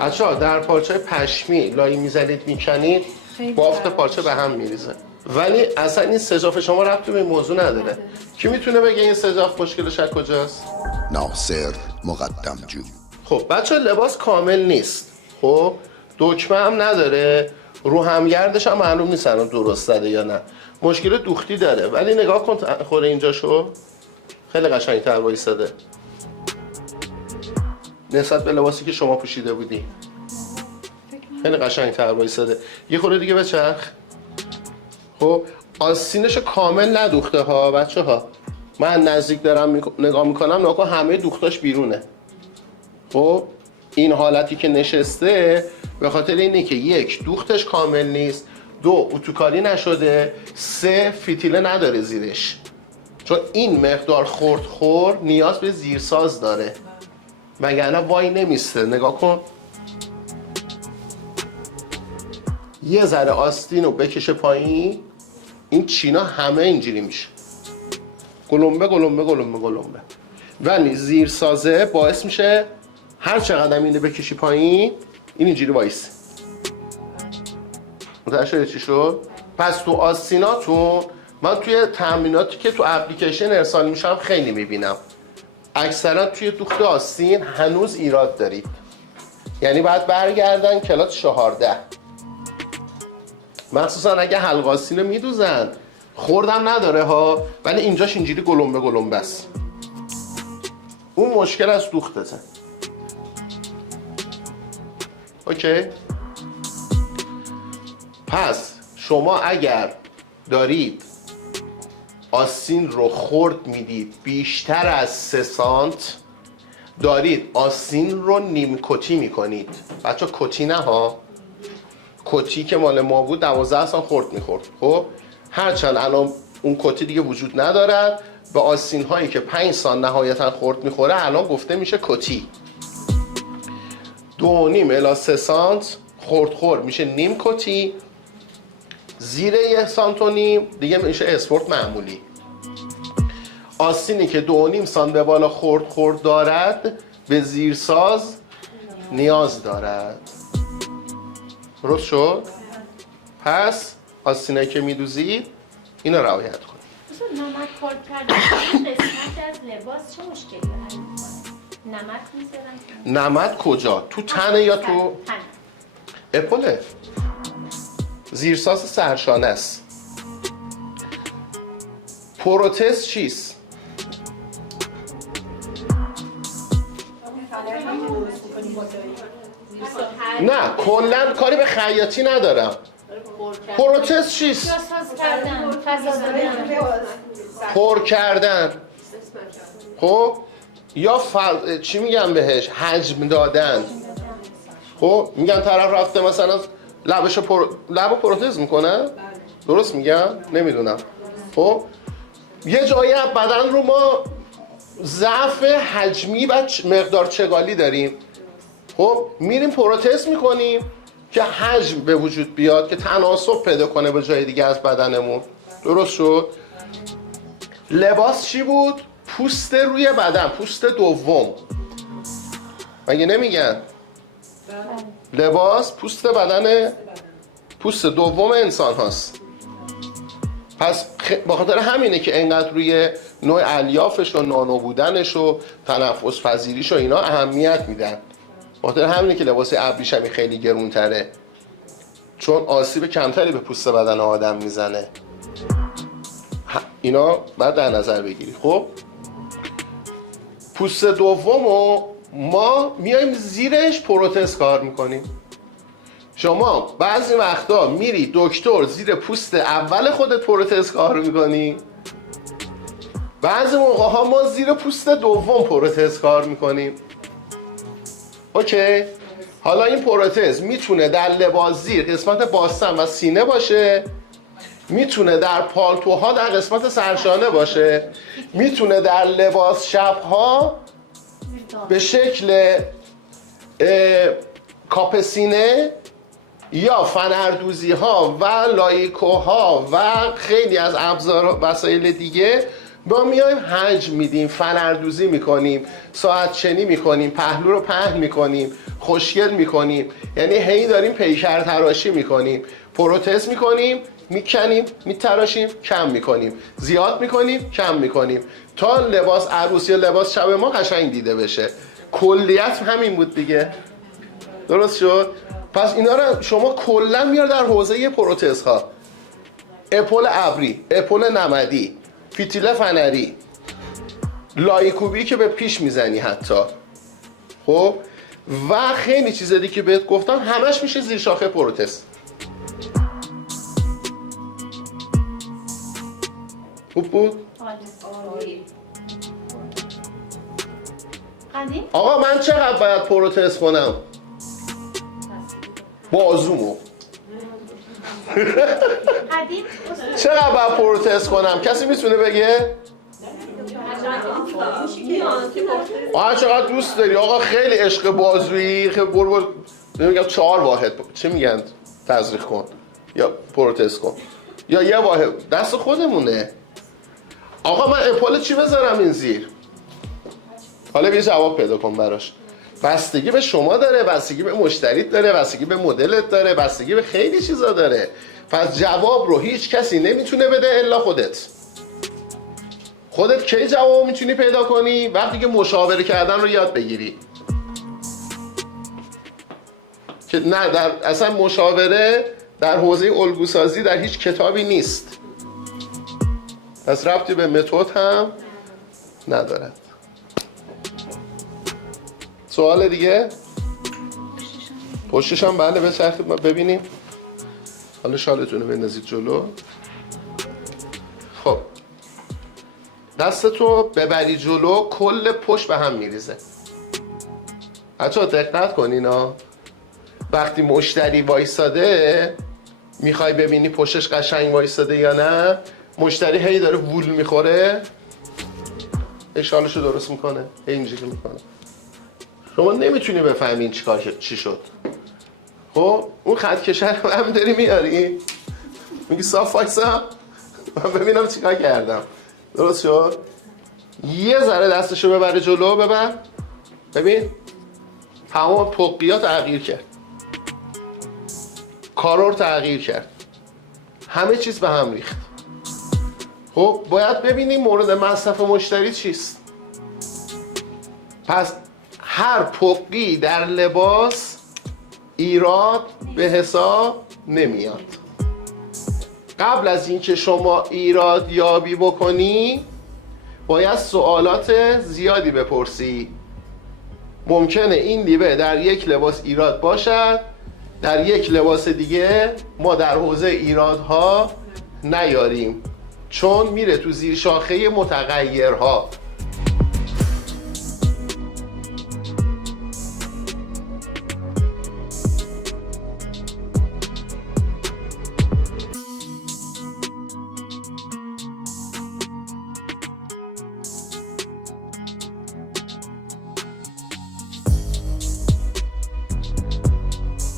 بچه‌ها در پارچه پشمی لایی میزنید میکنید بافت پارچه به هم میریزه. ولی اصلا این سجاف شما ربطی به این موضوع نداره. کی میتونه بگه این سجاف مشکلش از کجاست؟ ناصر مقدم جو. خب بچه لباس کامل نیست. خب دکمه هم نداره، رو همگردش هم معلوم نیست الان درست زده یا نه. مشکل دوختی داره، ولی نگاه کن خوره اینجاشو خیلی قشنگ‌تر وایساده نسبت به لباسی که شما پوشیده بودی. خیلی قشنگ‌تر وایساده. یه خورده دیگه بچرخ. خب آستینش کامل ندوخته ها بچه‌ها. من نزدیک دارم نگاه میکنم ناکن همه دوختاش بیرونه. خب این حالتی که نشسته به خاطر اینه که یک دوختش کامل نیست، دو اتوکاری نشده، سه فتیله نداره زیرش. چون این مقدار خورد نیاز به زیرساز داره وگرنه وای نمیسته. نگاه کن یه ذره آستین رو بکشه پایین این چینا همه اینجوری میشه گلمبه گلمبه گلمبه گلمبه. ولی زیرسازه باعث میشه هر چقدر اینو بکشی پایین این اینجوری وایسه. متوجه شدی چی شد؟ پس تو آستیناتون من توی تمریناتی که تو اپلیکیشن ارسال میشم خیلی میبینم اکثرا توی دوخت آستین هنوز ایراد دارید. یعنی باید برگردن کلاس 14 مخصوصا اگه حلقه آستین رو میدوزن خوردم نداره ها ولی اینجاش اینجوری گلمبه گلمبه است. اون مشکل از دوختته. اوکی؟ پس شما اگر دارید آستین رو خرد میدید بیشتر از 3 سانت دارید آستین رو نیم کتی میکنید. بچه کتی نه ها، کتی که مال ما بود 12 سانت خرد میخورد. خب هرچند الان اون کتی دیگه وجود ندارد به آستین هایی که 5 سانت نهایتا خرد میخوره الان گفته میشه کتی. 2.5 الی 3 سانت خرد میشه نیم کتی، زیر 1 سانت و نیم دیگه میشه اسپورت معمولی. آستینی که 2.5 سانت به بالا خرد دارد به زیرساز نیاز دارد. درست شد؟ پس آستینایی که میدوزید اینو رعایت کنید. نمک خرد کردن قسمت از لباس چه مشکلی حل می‌کنه؟ نمک می‌ذارن؟ نمک کجا؟ تو تنه یا تو اپوله؟ زیرساز سرشانه است. پروتز چیست؟ نه کلا کاری به خیاطی ندارم. پروتز چیست؟ پر کردن. خب یا چی میگم بهش؟ حجم دادن. خب میگن طرف رفته مثلا لبو پروتز میکنه؟ درست میگم؟ نمیدونم. خب یه جایی از بدن رو ما ضعف حجمی و مقدار چگالی داریم. خب میریم پروتز میکنیم که حجم به وجود بیاد که تناسب پیدا کنه به جای دیگه از بدنمون. درست شد؟ لباس چی بود؟ پوست روی بدن، پوست دوم. مگه نمیگن؟ لباس پوست بدن پوست دوم انسان هاست. پس بخاطر همینه که انقدر روی نوع الیافش و نانو بودنش و تنفس پذیریش و اینا اهمیت میدن. بخاطر همینه که لباس ابریشمی خیلی گرونتره چون آسیب کمتری به پوست بدن آدم میزنه. اینا باید در نظر بگیری. خب پوست دومو ما میایم زیرش پروتز کار میکنیم. شما بعضی وقتا میری دکتر زیر پوست اول خودت پروتز کار میکنی، بعضی موقع ها ما زیر پوست دوم پروتز کار میکنیم. اوکی؟ حالا این پروتز میتونه در لباس زیر قسمت باستن و سینه باشه، میتونه در پالتوها در قسمت سرشانه باشه، میتونه در لباس شبها به شکل کاپسینه یا فنردوزی ها و لایکوها و خیلی از ابزار وسایل دیگه ما میایم حجم میدیم، فنردوزی میکنیم، ساعت چنی میکنیم، پهلو رو پهن میکنیم، خوشگل میکنیم، یعنی هی داریم پیکر تراشی میکنیم، پروتز میکنیم، میکنیم، میتراشیم، کم میکنیم، زیاد میکنیم، کم میکنیم تا لباس عروس یا لباس شب ما قشنگ دیده بشه. کلیت همین بود دیگه. درست شد؟ پس اینا رو شما کلا میار در حوزه پروتز ها. اپل ابری، اپل نمدی، فیتیل فنری، لایکوبی که به پیش میزنی حتی، خب، و خیلی چیز دیگه که بهت گفتم همش میشه زیر شاخه پروتز. خوب بود؟ قدیم؟ آقا من چقدر باید پروتز کنم؟ بازومو قدیم؟ چقدر باید پروتز کنم؟ کسی میتونه بگه؟ آقا چقدر دوست داری؟ آقا خیلی عشق بازویی، خیلی برو نمیگم 4 واحد چه میگن تزریق کن یا پروتز کن یا یه واحد، دست خودمونه. آقا من اپال چی بذارم این زیر؟ حالا یه جواب پیدا کن براش. بستگی به شما داره، بستگی به مشتریت داره، بستگی به مدلت داره، بستگی به خیلی چیزا داره. پس جواب رو هیچ کسی نمیتونه بده الا خودت. خودت کی جواب میتونی پیدا کنی؟ وقتی که مشاوره کردن رو یاد بگیری. که نه در اصلا مشاوره در حوزه الگوسازی در هیچ کتابی نیست. پس ربطی به متد هم ندارد. سوال دیگه؟ پشتش هم بله بچرخید ما ببینیم. حالا شالتون رو بندازید جلو. خب دستتو ببری جلو، کل پشت به هم میریزه. بچه‌ها دقت کنین ها. وقتی مشتری وایساده میخوای ببینی پشتش قشنگ وایساده یا نه، مشتری هی داره وول میخوره، شالشو درست میکنه، هی اینجوری میکنه، شما نمیتونی بفهمین چی شد. خب اون خط کشه رو هم داری میاری، میگی صاف وایسا من ببینم چیکار کردم. درست شد؟ یه ذره دستشو ببره جلو، ببر ببین تمام پقیا تغییر کرد، کارور تغییر کرد، همه چیز به هم ریخت. خب باید ببینیم مورد مصرف مشتری چیست. پس هر پقی در لباس ایراد به حساب نمیاد. قبل از اینکه شما ایراد یابی بکنی باید سوالات زیادی بپرسی. ممکنه این لیبه در یک لباس ایراد باشد، در یک لباس دیگه ما در حوزه ایرادها نیاریم، چون میره تو زیر شاخه متغیرها.